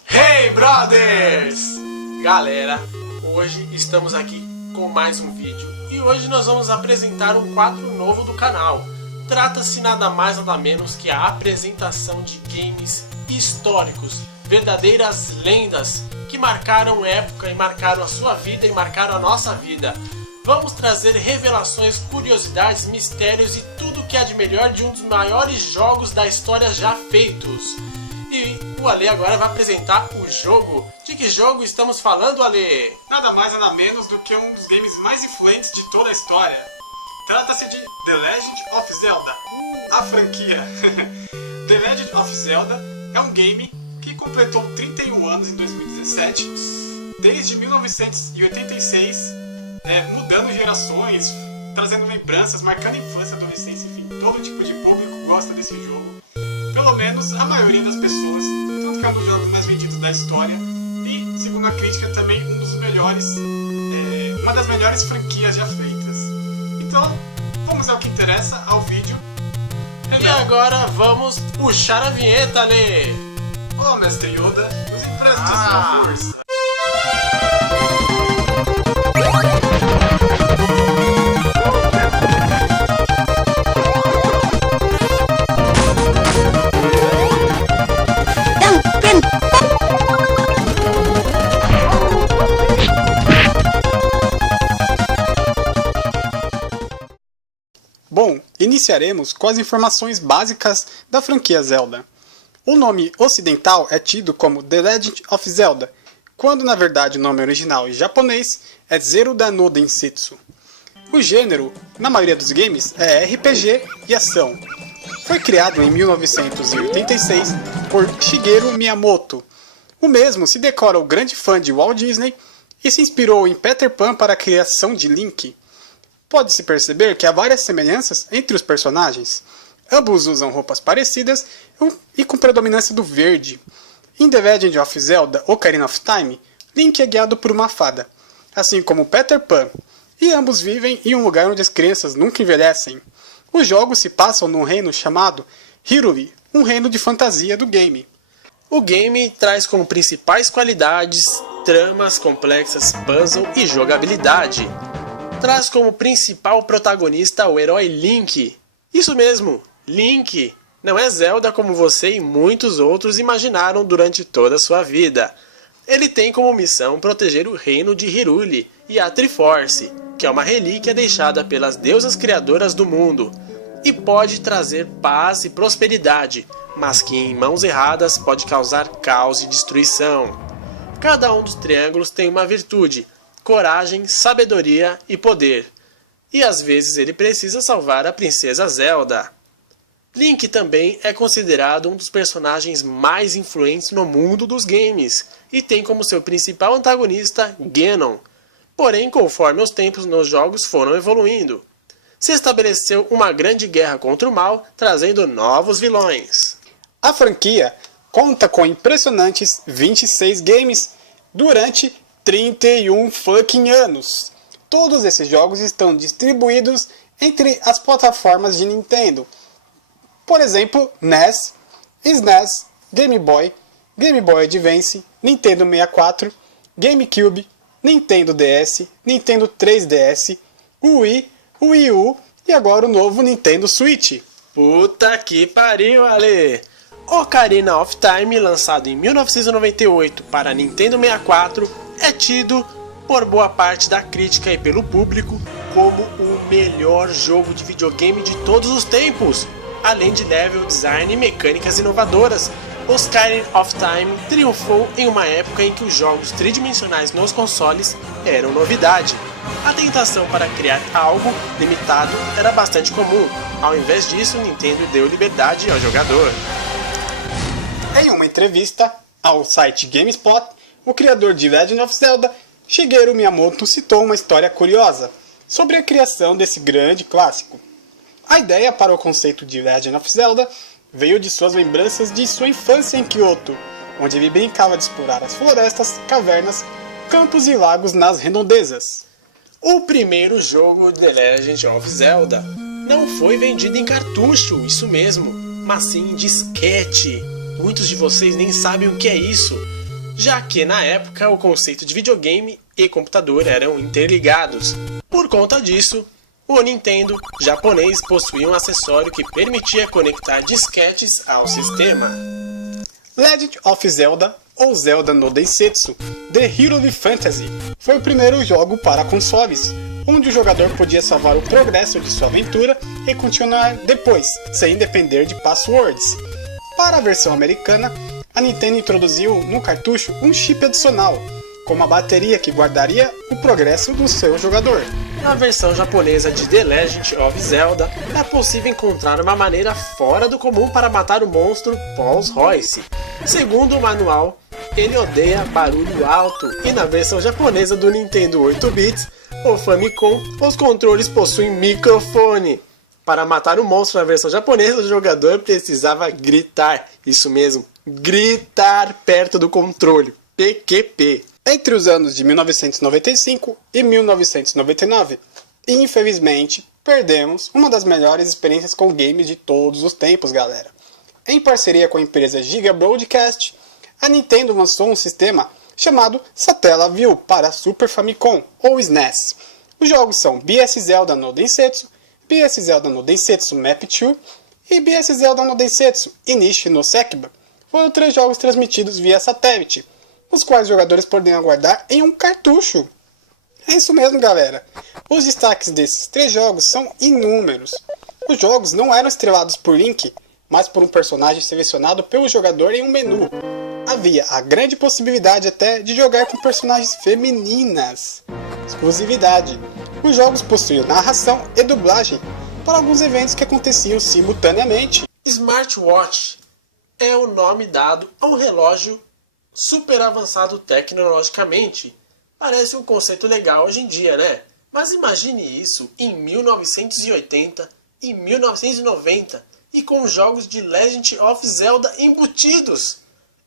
Hey brothers! Galera, hoje estamos aqui com mais um vídeo e hoje nós vamos apresentar um quadro novo do canal. Trata-se nada mais nada menos que a apresentação de games históricos, verdadeiras lendas que marcaram época e marcaram a sua vida e marcaram a nossa vida. Vamos trazer revelações, curiosidades, mistérios e tudo que há de melhor de um dos maiores jogos da história já feitos. E o Ale agora vai apresentar o jogo. De que jogo estamos falando, Ale? Nada mais nada menos do que um dos games mais influentes de toda a história. Trata-se de The Legend of Zelda, a franquia. The Legend of Zelda é um game que completou 31 anos em 2017. Desde 1986, mudando gerações, trazendo lembranças, marcando a infância, adolescência, enfim, todo tipo de público gosta desse jogo. Pelo menos a maioria das pessoas, tanto que é um dos jogos mais vendidos da história e, segundo a crítica, também um dos melhores, uma das melhores franquias já feitas. Então, vamos ao que interessa, ao vídeo. E agora vamos puxar a vinheta, Ale! Ô, Mestre Yoda, nos empreste sua força. Bom, iniciaremos com as informações básicas da franquia Zelda. O nome ocidental é tido como The Legend of Zelda, quando na verdade o nome original em japonês é Zeruda no Densetsu. O gênero, na maioria dos games, é RPG e ação. Foi criado em 1986 por Shigeru Miyamoto. O mesmo se declara o grande fã de Walt Disney e se inspirou em Peter Pan para a criação de Link. Pode-se perceber que há várias semelhanças entre os personagens. Ambos usam roupas parecidas e com predominância do verde. Em The Legend of Zelda Ocarina of Time, Link é guiado por uma fada, assim como Peter Pan, e ambos vivem em um lugar onde as crianças nunca envelhecem. Os jogos se passam num reino chamado Hyrule, um reino de fantasia do game. O game traz como principais qualidades tramas complexas, puzzle e jogabilidade. Traz como principal protagonista o herói Link. Isso mesmo, Link. Não é Zelda como você e muitos outros imaginaram durante toda a sua vida. Ele tem como missão proteger o reino de Hyrule e a Triforce, que é uma relíquia deixada pelas deusas criadoras do mundo, e pode trazer paz e prosperidade, mas que em mãos erradas pode causar caos e destruição. Cada um dos triângulos tem uma virtude: coragem, sabedoria e poder. E às vezes ele precisa salvar a princesa Zelda. Link também é considerado um dos personagens mais influentes no mundo dos games e tem como seu principal antagonista Ganon. Porém, conforme os tempos nos jogos foram evoluindo, se estabeleceu uma grande guerra contra o mal, trazendo novos vilões. A franquia conta com impressionantes 26 games durante 31 fucking anos. Todos esses jogos estão distribuídos entre as plataformas de Nintendo. Por exemplo, NES, SNES, Game Boy, Game Boy Advance, Nintendo 64, GameCube, Nintendo DS, Nintendo 3DS, Wii, Wii U e agora o novo Nintendo Switch. Puta que pariu, Ale! Ocarina of Time, lançado em 1998 para Nintendo 64, é tido por boa parte da crítica e pelo público como o melhor jogo de videogame de todos os tempos. Além de level design e mecânicas inovadoras, Ocarina of Time triunfou em uma época em que os jogos tridimensionais nos consoles eram novidade. A tentação para criar algo limitado era bastante comum. Ao invés disso, Nintendo deu liberdade ao jogador. Em uma entrevista ao site GameSpot, o criador de Legend of Zelda, Shigeru Miyamoto, citou uma história curiosa sobre a criação desse grande clássico. A ideia para o conceito de Legend of Zelda veio de suas lembranças de sua infância em Kyoto, onde ele brincava de explorar as florestas, cavernas, campos e lagos nas redondezas. O primeiro jogo de The Legend of Zelda não foi vendido em cartucho, isso mesmo, mas sim em disquete. Muitos de vocês nem sabem o que é isso. já que na época o conceito de videogame e computador eram interligados. Por conta disso, o Nintendo japonês possuía um acessório que permitia conectar disquetes ao sistema. Legend of Zelda, ou Zelda no Densetsu, The Hero Fantasy, foi o primeiro jogo para consoles, onde o jogador podia salvar o progresso de sua aventura e continuar depois, sem depender de passwords. Para a versão americana, a Nintendo introduziu no cartucho um chip adicional, com uma bateria que guardaria o progresso do seu jogador. Na versão japonesa de The Legend of Zelda, é possível encontrar uma maneira fora do comum para matar o monstro Pulse-Royce. Segundo o manual, ele odeia barulho alto, e na versão japonesa do Nintendo 8-bits, o Famicom, os controles possuem microfone. Para matar o monstro na versão japonesa, o jogador precisava gritar, isso mesmo, gritar perto do controle, PQP. Entre os anos de 1995 e 1999, infelizmente, perdemos uma das melhores experiências com games de todos os tempos, galera. Em parceria com a empresa Giga Broadcast, a Nintendo lançou um sistema chamado Satellaview para Super Famicom, ou SNES. Os jogos são BS Zelda no Densetsu, BS Zelda no Densetsu Map 2 e BS Zelda no Densetsu Inishi no Sekiba. Foram 3 jogos transmitidos via satélite, os quais os jogadores podem aguardar em um cartucho. É isso mesmo, galera. Os destaques desses 3 jogos são inúmeros. Os jogos não eram estrelados por Link, mas por um personagem selecionado pelo jogador em um menu. Havia a grande possibilidade até de jogar com personagens femininas. Exclusividade. Os jogos possuíam narração e dublagem para alguns eventos que aconteciam simultaneamente. Smartwatch é o nome dado a um relógio super avançado tecnologicamente. Parece um conceito legal hoje em dia, né? Mas imagine isso em 1980, em 1990 e com jogos de Legend of Zelda embutidos.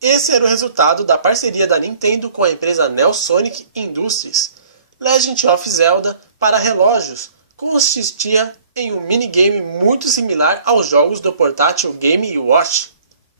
Esse era o resultado da parceria da Nintendo com a empresa Nelsonic Industries. Legend of Zelda para relógios consistia em um minigame muito similar aos jogos do portátil Game Watch.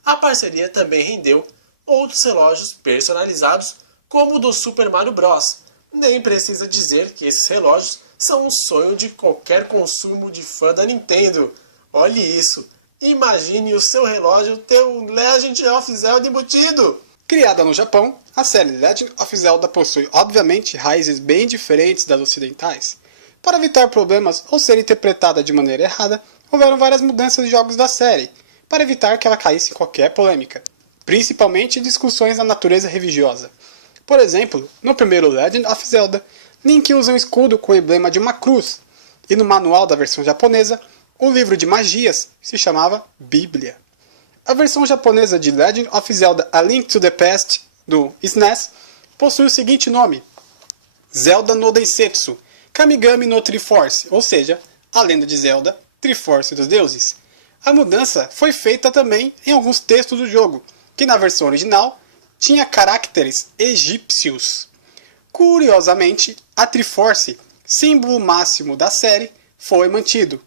A parceria também rendeu outros relógios personalizados, como o do Super Mario Bros. Nem precisa dizer que esses relógios são um sonho de qualquer consumo de fã da Nintendo. Olhe isso! Imagine o seu relógio ter um Legend of Zelda embutido! Criada no Japão, a série Legend of Zelda possui obviamente raízes bem diferentes das ocidentais. Para evitar problemas ou ser interpretada de maneira errada, houveram várias mudanças de jogos da série, para evitar que ela caísse em qualquer polêmica, principalmente discussões da natureza religiosa. Por exemplo, no primeiro Legend of Zelda, Link usa um escudo com o emblema de uma cruz, e no manual da versão japonesa, o livro de magias se chamava Bíblia. A versão japonesa de Legend of Zelda A Link to the Past, do SNES, possui o seguinte nome: Zelda no Densetsu, Kamigami no Triforce, ou seja, a lenda de Zelda, Triforce dos deuses. A mudança foi feita também em alguns textos do jogo, que na versão original tinha caracteres egípcios. Curiosamente, a Triforce, símbolo máximo da série, foi mantido.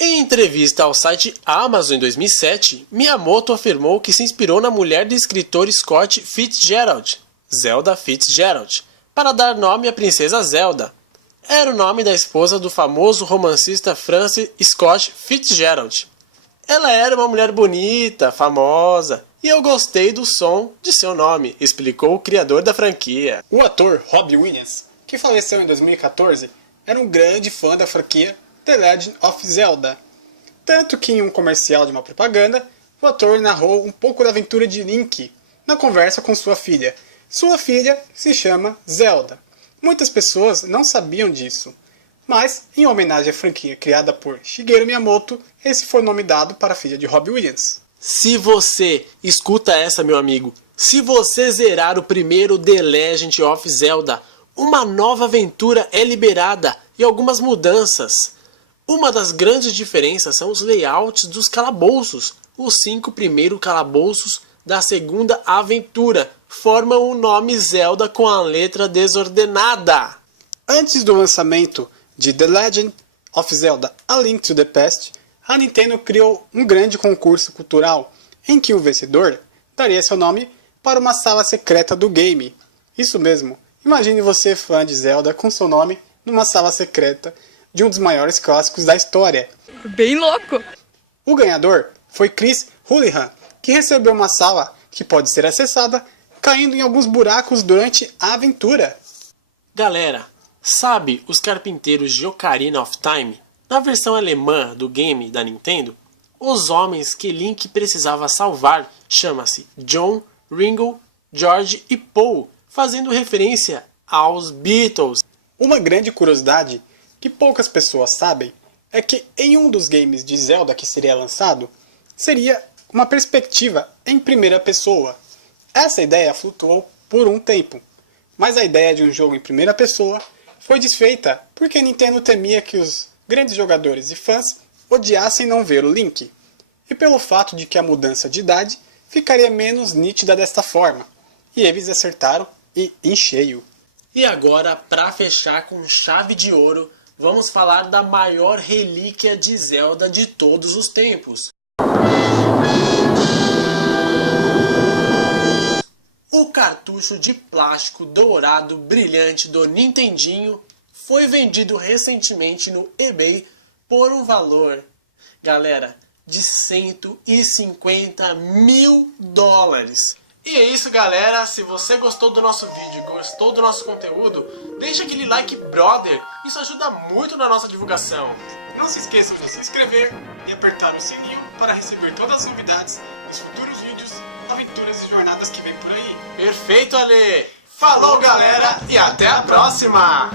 Em entrevista ao site Amazon em 2007, Miyamoto afirmou que se inspirou na mulher do escritor Scott Fitzgerald, Zelda Fitzgerald, para dar nome à princesa Zelda. Era o nome da esposa do famoso romancista Francis Scott Fitzgerald. Ela era uma mulher bonita, famosa, e eu gostei do som de seu nome, explicou o criador da franquia. O ator Robbie Williams, que faleceu em 2014, era um grande fã da franquia The Legend of Zelda. Tanto que em um comercial de uma propaganda, o ator narrou um pouco da aventura de Link na conversa com sua filha. Sua filha se chama Zelda. Muitas pessoas não sabiam disso, mas em homenagem à franquia criada por Shigeru Miyamoto, esse foi o nome dado para a filha de Robbie Williams. Se você, escuta essa meu amigo, se você zerar o primeiro The Legend of Zelda, uma nova aventura é liberada e algumas mudanças. Uma das grandes diferenças são os layouts dos calabouços. Os 5 primeiros calabouços da segunda aventura formam o nome Zelda com a letra desordenada. Antes do lançamento de The Legend of Zelda A Link to the Past, a Nintendo criou um grande concurso cultural em que o vencedor daria seu nome para uma sala secreta do game. Isso mesmo, imagine você, fã de Zelda, com seu nome numa sala secreta de um dos maiores clássicos da história. Bem louco! O ganhador foi Chris Houlihan, que recebeu uma sala que pode ser acessada caindo em alguns buracos durante a aventura. Galera, sabe os carpinteiros de Ocarina of Time? Na versão alemã do game da Nintendo, os homens que Link precisava salvar chama-se John, Ringo, George e Paul, fazendo referência aos Beatles. Uma grande curiosidade que poucas pessoas sabem é que em um dos games de Zelda que seria lançado, seria uma perspectiva em primeira pessoa. Essa ideia flutuou por um tempo, mas a ideia de um jogo em primeira pessoa foi desfeita porque a Nintendo temia que os grandes jogadores e fãs odiassem não ver o Link, e pelo fato de que a mudança de idade ficaria menos nítida desta forma, e eles acertaram e em cheio. E agora, para fechar com chave de ouro, vamos falar da maior relíquia de Zelda de todos os tempos. O cartucho de plástico dourado brilhante do Nintendinho foi vendido recentemente no eBay por um valor, galera, de $150 mil. E é isso, galera. Se você gostou do nosso vídeo, gostou do nosso conteúdo, deixa aquele like, brother. Isso ajuda muito na nossa divulgação. Não se esqueçam de se inscrever e apertar o sininho para receber todas as novidades dos futuros vídeos, aventuras e jornadas que vem por aí. Perfeito, Ale! Falou, galera, e até a próxima!